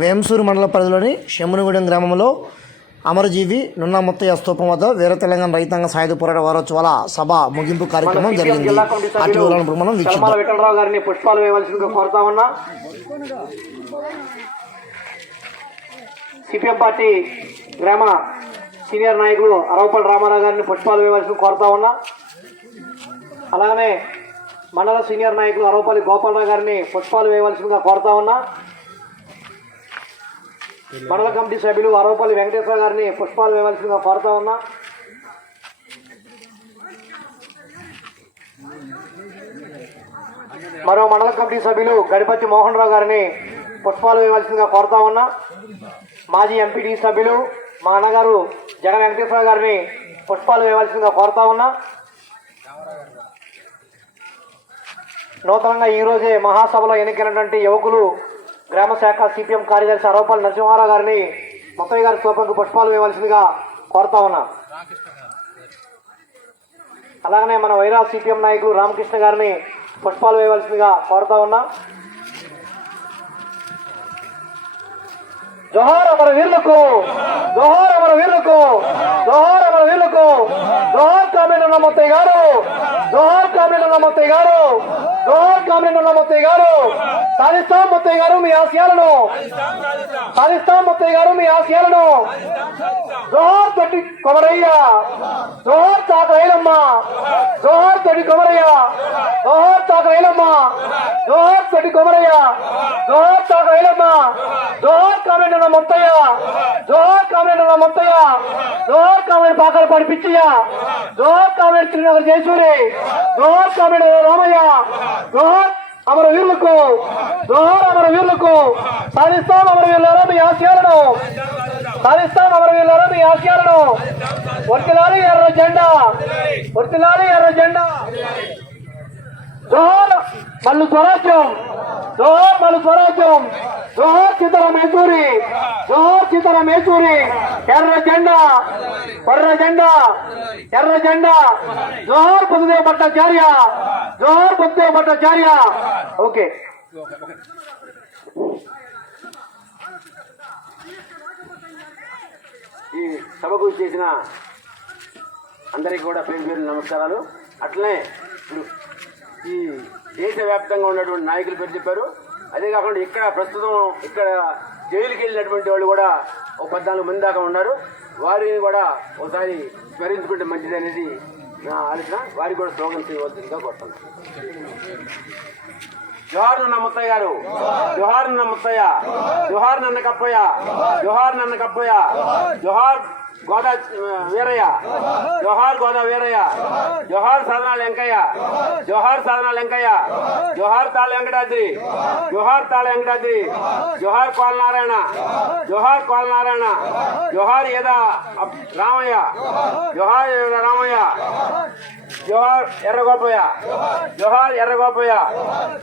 వేంసూరు మండల పరిధిలోని షెమ్మునిగూడెం గ్రామంలో అమరజీవి నున్న ముత్తయ్య స్తూపం వద్ద వీర తెలంగాణ రైతాంగ సాయుధ పోరాట వారోత్సవాల సభ ముగింపు కార్యక్రమం జరిగింది. అటు వివరాలను మనం వీక్షిద్దాం. విఠలరావు గారిని పుష్పాలు వేయవలసిందిగా కోరుతా ఉన్నా. సిపిఎం పార్టీ గ్రామ సీనియర్ నాయకులు అరవపల్లి రామారావు గారిని పుష్పాలు వేయవలసిందిగా కోరుతా ఉన్నా. అలాగనే మండల సీనియర్ నాయకులు అరవపల్లి గోపాలరావు గారిని పుష్పాలు వేయవలసిందిగా కోరుతా ఉన్నా. మండల కమిటీ సభ్యులు అరవపల్లి వెంకటేశ్వర గారిని పుష్పాలు వేయవలసిందిగా కోరుతా ఉన్నా. మరో మండల కమిటీ సభ్యులు గడిపతి మోహన్ రావు గారిని పుష్పాలు వేయవలసిందిగా కోరుతా ఉన్నా. మాజీ ఎంపీటీ సభ్యులు మా అన్నగారు జగన్ వెంకటేశ్వర గారిని పుష్పాలు వేయవలసిందిగా కోరుతా ఉన్నా. నూతనంగా ఈ రోజే మహాసభలో ఎన్నికైనటువంటి యువకులు గ్రామ శాఖ సిపిఎం కార్యదర్శి అరవపల్లి నరసింహారావు గారిని ముత్తయ్య గారి స్థూపంకు పుష్పాలు వేయవలసిందిగా కోరుతా ఉన్నా. అలాగనే మన వైరా సిపిఎం నాయకులు రామకృష్ణ గారిని పుష్పాలు వేయవలసిందిగా కోరుతా ఉన్నా. జోహార్ అమర వీరులకు జోహార్ అమర వీరులకు జోహార్ అమర వీరులకు జోహార్ కామెడీ ఉన్న ముత్తయ్య గారు జోహార్ కామిన మొత్తయ్య గారు. జోహార్ కామిన మొత్తయ్య గారు. సాధిస్తాం మొత్తయ్య గారు మీ ఆశయాలను. సాధిస్తాం మొత్తయ్య గారు మీ ఆశయాలను. జోహార్ తొట్టి కొమరయ్య. జోహార్ తాత జోహార్ తొట్టి కొమరయ్య. జోహార్ తాత జోహార్ తొట్టి కొమరయ్య. జోహార్ తాత వేలమ్మ జోహార్ కామెంట్ మొత్తయ్య. జోహార్ కామెంట్ మొత్తయ్య. జోహార్ కామెంట్ పాకలు పడిపించయ్య జోహార్ కామెంట్ శ్రీనగర్ జయసూరి. జోహార్ స్వామి రామయ్య? జోహార్ అమర వీరులకు. జోహార్ అమర వీరులకు. సాధిస్తాం అమర వీరులారా మీ ఆశయాలను. సాధిస్తాం అమర వీరులారా మీ ఆశయాలను. వర్తిలాలి ఎర్ర జెండా. వర్తిలాలి ఎర్ర జెండా. జోహార్ మల్లు స్వరాజ్యం. జోహార్ మల్లు స్వరాజ్యం. జోహార్ సీతారాం యేచూరి జోహార్ సీతారాం ఎర్ర జెండా ఎర్ర జెండా ఎర్ర జెండా. జోహార్ బుద్ధదేవ్ భట్టాచార్య జోహార్ బుద్ధదేవ్ భట్టాచార్య. ఓకే. ఈ సభకు చేసిన అందరికీ కూడా పేరు పేరు నమస్కారాలు. అట్లనే ఇప్పుడు ఈ దేశవ్యాప్తంగా ఉన్నటువంటి నాయకులు పేరు చెప్పారు. అదే కాకుండా ఇక్కడ ప్రస్తుతం ఇక్కడ జైలుకి వెళ్ళినటువంటి వాళ్ళు కూడా ఒక పద్నాలుగు మంది దాకా ఉన్నారు. వారిని కూడా ఒకసారి స్మరించుకుంటే మంచిది అనేది నా ఆలోచన. వారికి కూడా స్లోగన్స్ ఇవ్వాల్సిందిగా కోరుతున్నాను. జోహార్ నన్న ముత్తయ్య గారు. జోహార్ నన్న ముత్తయ్య. జోహార్ నన్న కప్పయ్య. జోహార్ నన్న కప్పయ్య. జోహార్ గోదా వీరయ్య. జోహార్ గోదా వీరయ్య. జోహార్ సాధన వెంకయ్య. జోహార్ సాధన వెంకయ్య. జోహార్ తాళ వెంకటాద్రి. జోహార్ తాళ వెంకటాద్రి. జోహార్ కోలనారాయణ జోహార్ కోలనారాయణ జోహార్ ఏదా రామయ్య. జోహార్ ఏదా రామయ్య. జోహార్ ఎర్రగోపయ్య జోహార్ ఎర్రగోపయ్య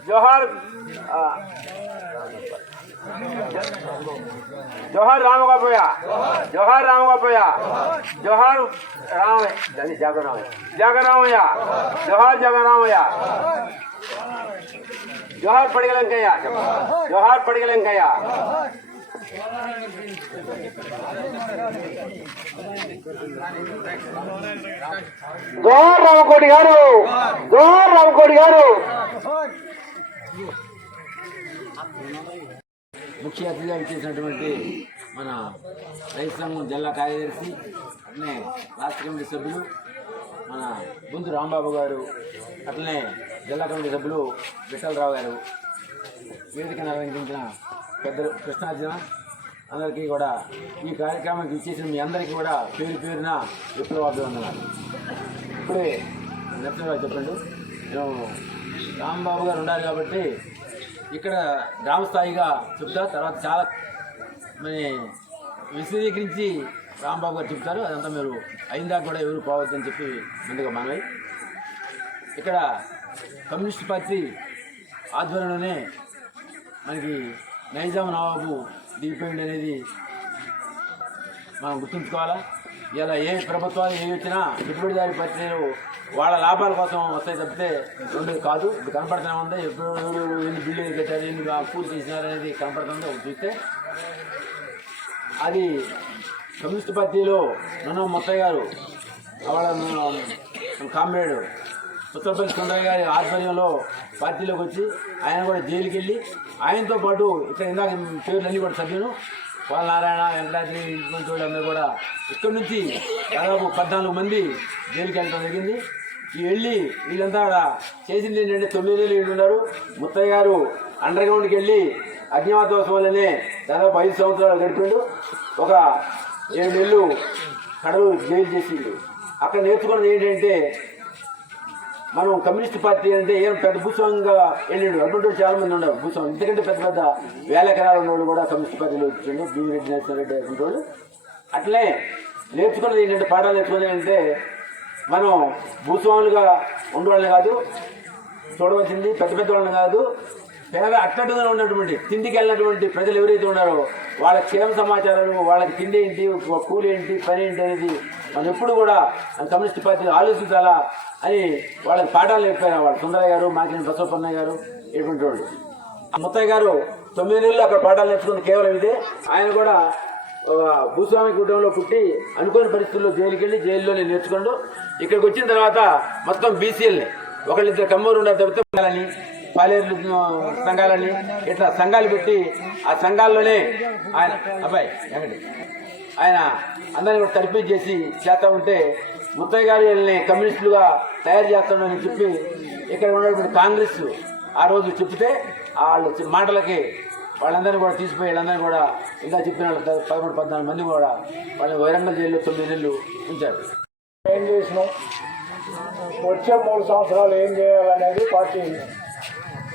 జోహార్ ఆ, జోహార్ రామగోపయ్య జోహార్ రామగోపయ్య జోహార్ రామయ్య దాన్ని జగరామయ్య జగరామయ్య జోహార్ జగరామయ్య జోహార్ పడిగలంకయ్య జోహార్ పడిగలంకయ్య జోహార్ రామకోటి గారు! గోర్ రామకోటి గారు! ముఖ్య అతిథిగా చేసినటువంటి మన రైతు సంఘం జిల్లా కార్యదర్శి అట్లనే రాష్ట్ర కమిటీ సభ్యులు మన గుంతు రాంబాబు గారు అట్లనే జిల్లా కమిటీ సభ్యులు విఠలరావు గారు వేదిక నిర్వహించిన పెద్దలు కృష్ణార్జున అందరికీ కూడా ఈ కార్యక్రమానికి ఇచ్చేసిన మీ అందరికీ కూడా పేరు పేరున విప్లవాభివందనాలు. ఇప్పుడే నరసింహరావు చెప్పండి. మేము రాంబాబు గారు ఉండాలి కాబట్టి ఇక్కడ గ్రామ స్థాయిగా చెప్తా తర్వాత చాలా మరి విశదీకరించి రాంబాబు గారు చెప్తారు. అదంతా మీరు అయిందాక కూడా ఎవరు పోవద్దని చెప్పి ముందుగా మనవి. ఇక్కడ కమ్యూనిస్ట్ పార్టీ ఆధ్వర్యంలోనే మనకి నైజాం నవాబు దిగిపోయింది అనేది మనం గుర్తుంచుకోవాలా? ఇలా ఏ ప్రభుత్వాలు ఏ వచ్చినా పెట్టుబడిదారి పత్రికలు వాళ్ళ లాభాల కోసం వస్తాయి తప్పితే రెండు కాదు. ఇప్పుడు కనపడుతూనే ఉంది. ఎప్పుడు ఎన్ని బిల్డింగ్ కట్టారు ఎన్ని పూర్తి చేసినారు అనేది కనపడుతుంది ఒకటి చూస్తే అది కమ్యూనిస్ట్ పార్టీలో నన్ను ముత్తయ్య గారు వాళ్ళ కామ్రేడ్ ఉత్తరపల్లి సుందరయ్య గారి ఆధ్వర్యంలో పార్టీలోకి వచ్చి ఆయన కూడా జైలుకి వెళ్ళి ఆయనతో పాటు ఇక్కడ ఇందాక పేర్లన్నీ కూడా సభ్యులు వాళ్ళ నారాయణ వెంకటాద్రి ఇంటి వాళ్ళందరూ కూడా ఇక్కడి నుంచి దాదాపు పద్నాలుగు మంది జైలుకి వెళ్ళడం జరిగింది. ఈ వెళ్ళి వీళ్ళంతా ఆడ చేసింది ఏంటంటే తొమ్మిది వేలు వీళ్ళున్నారు ముత్తయ్య గారు అండర్ గ్రౌండ్కి వెళ్ళి అజ్ఞాతవాసం వల్లనే దాదాపు ఐదు సంవత్సరాలు గడిపాడు. ఒక ఏడు నెలలు కడలు జైలు చేసిండు. అక్కడ నేర్చుకున్నది ఏంటంటే మనం కమ్యూనిస్ట్ పార్టీ అంటే ఏం పెద్ద భూస్వామిగా వెళ్ళాడు. అటువంటి చాలా మంది ఉన్నారు. భూస్వామి ఎందుకంటే పెద్ద పెద్ద వేల ఎకరాల ఉన్నవాళ్ళు కూడా కమ్యూనిస్ట్ పార్టీలో వచ్చిండు భీమిరెడ్డి నేషనల్ రెడ్డి అటువంటి వాళ్ళు. అట్లే నేర్చుకున్నది ఏంటంటే పాఠాలు నేర్చుకున్నది అంటే మనం భూస్వాములుగా ఉండేవాళ్ళని కాదు చూడవలసింది పెద్ద పెద్ద వాళ్ళని కాదు పేద అట్టడుగా ఉన్నటువంటి తిండికి వెళ్ళినటువంటి ప్రజలు ఎవరైతే ఉన్నారో వాళ్ళ క్షేమ సమాచారం వాళ్ళకి తిండి ఏంటి కూలి ఏంటి పని ఏంటి అనేది మనం ఎప్పుడు కూడా కమ్యూనిస్ట్ పార్టీ ఆలోచించాలా అని వాళ్ళకి పాఠాలు నేర్పారు వాళ్ళు. సుందరయ్య గారు మాకిన బసవపన్నయ్య గారు ఇటువంటి వాళ్ళు. ముత్తయ్య గారు తొమ్మిది నెలలు అక్కడ పాఠాలు నేర్చుకుంది కేవలం ఇదే. ఆయన కూడా భూస్వామి కుటుంబంలో పుట్టి అనుకోని పరిస్థితుల్లో జైలుకి వెళ్ళి జైల్లోనే నేర్చుకోండు. ఇక్కడికి వచ్చిన తర్వాత మొత్తం బీసీఎల్ని ఒకళ్ళిద్దరు కమ్మూరు ఉన్న తప్పితే పాలేరు సంఘాలని ఇట్లా సంఘాలు పెట్టి ఆ సంఘాల్లోనే ఆయన అబ్బాయి ఏమండి? ఆయన అందరిని కూడా తడిపి చేసి చేస్తా ఉంటే ముత్తయ్య గారు వీళ్ళని కమ్యూనిస్టులుగా తయారు చేస్తాడని చెప్పి ఇక్కడ ఉన్నటువంటి కాంగ్రెస్ ఆ రోజు చెప్తే వాళ్ళు మాటలకి వాళ్ళందరినీ కూడా తీసిపోయి వీళ్ళందరినీ కూడా ఇంకా చెప్పిన వాళ్ళు పదమూడు పద్నాలుగు మంది కూడా వాళ్ళని వైరంగల్ జైల్లో తొమ్మిది నెలలు ఉంచారు. ఏం చేసినాం వచ్చే మూడు సంవత్సరాలు ఏం చేయాలనేది పార్టీ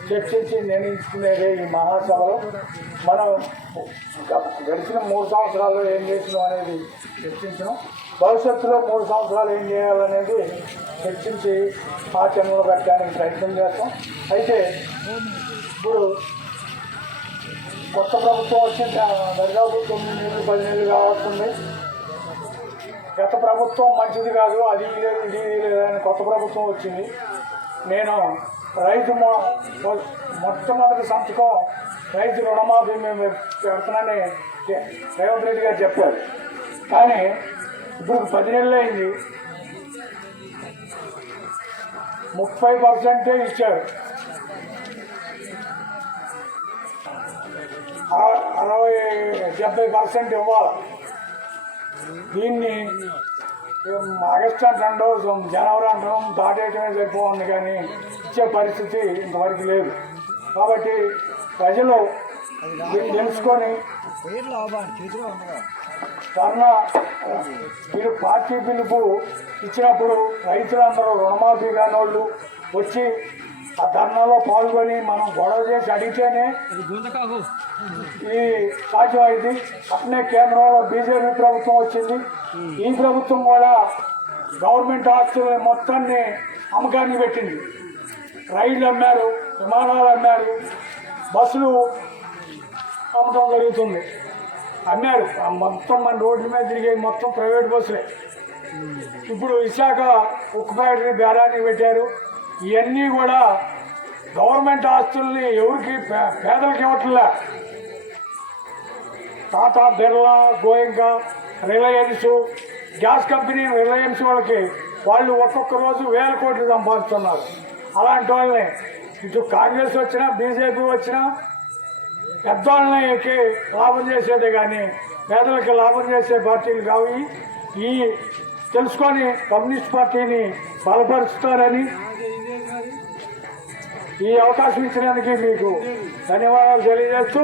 చర్చించి నిర్ణయించుకునేది ఈ మహాసభలో. మనం గడిచిన మూడు సంవత్సరాలు ఏం చేసినాం అనేది చర్చించడం భవిష్యత్తులో మూడు సంవత్సరాలు ఏం చేయాలనేది చర్చించి ఆచరణలో పెట్టడానికి ప్రయత్నం చేస్తాం. అయితే ఇప్పుడు కొత్త ప్రభుత్వం వచ్చిన దరిదాపు తొమ్మిది నెలలు పది నెలలు కావస్తుంది. గత ప్రభుత్వం మంచిది కాదు అది లేదు ఇది లేదని కొత్త ప్రభుత్వం వచ్చింది. నేను రైతు మొ- మొట్టమొదటి సంతకం రైతు రుణమాఫీ మేము పెడుతున్నామని రేవంత్ రెడ్డి గారు చెప్పారు. కానీ ఇప్పుడు పది నెలలు అయింది. ముప్పై పర్సెంటే ఇచ్చారు. అరవై డెబ్బై పర్సెంట్ ఇవ్వాలి. దీన్ని ఆగస్టు అంటాడో జనవరి అంటాం దాటేయటమే సరిపోతుంది కానీ ఇచ్చే పరిస్థితి ఇంతవరకు లేదు. కాబట్టి ప్రజలు తెలుసుకొని ధర్నా మీరు పార్టీ పిలుపు ఇచ్చినప్పుడు రైతులందరూ రుణమాఫీ కాని వాళ్ళు వచ్చి ఆ ధర్నాలో పాల్గొని మనం గొడవ చేసి అడిగితేనే ఈ సాధ్యమైంది అట్నే కేంద్రంలో బీజేపీ ప్రభుత్వం వచ్చింది. ఈ ప్రభుత్వం కూడా గవర్నమెంట్ ఆస్తుల మొత్తాన్ని అమ్మకానికి పెట్టింది. రైళ్ళు అమ్మారు విమానాలు అమ్మారు బస్సులు అమ్మటం జరుగుతుంది. అమ్మారు. మొత్తం మన రోడ్ల మీద తిరిగే మొత్తం ప్రైవేట్ బస్సులే. ఇప్పుడు విశాఖ ఉక్కు ఫ్యాక్టరీ బేరానికి పెట్టారు. ఇవన్నీ కూడా గవర్నమెంట్ ఆస్తుల్ని ఎవరికి పే- పేదలకు ఇవ్వట్లే. Tata Birla Goenka Reliance gas company Reliance వాళ్ళకి వాళ్ళు ఒక్కొక్క రోజు వేల కోట్లు సంపాదిస్తున్నారు. అలాంటి వాళ్ళని ఇటు కాంగ్రెస్ వచ్చినా బీజేపీ వచ్చినా పెద్దవాళ్ళకి లాభం చేసేదే కానీ పేదలకి లాభం చేసే పార్టీలు కావు. ఈ తెలుసుకొని కమ్యూనిస్ట్ పార్టీని బలపరుస్తారని ఈ అవకాశం ఇచ్చినందుకు మీకు ధన్యవాదాలు తెలియజేస్తూ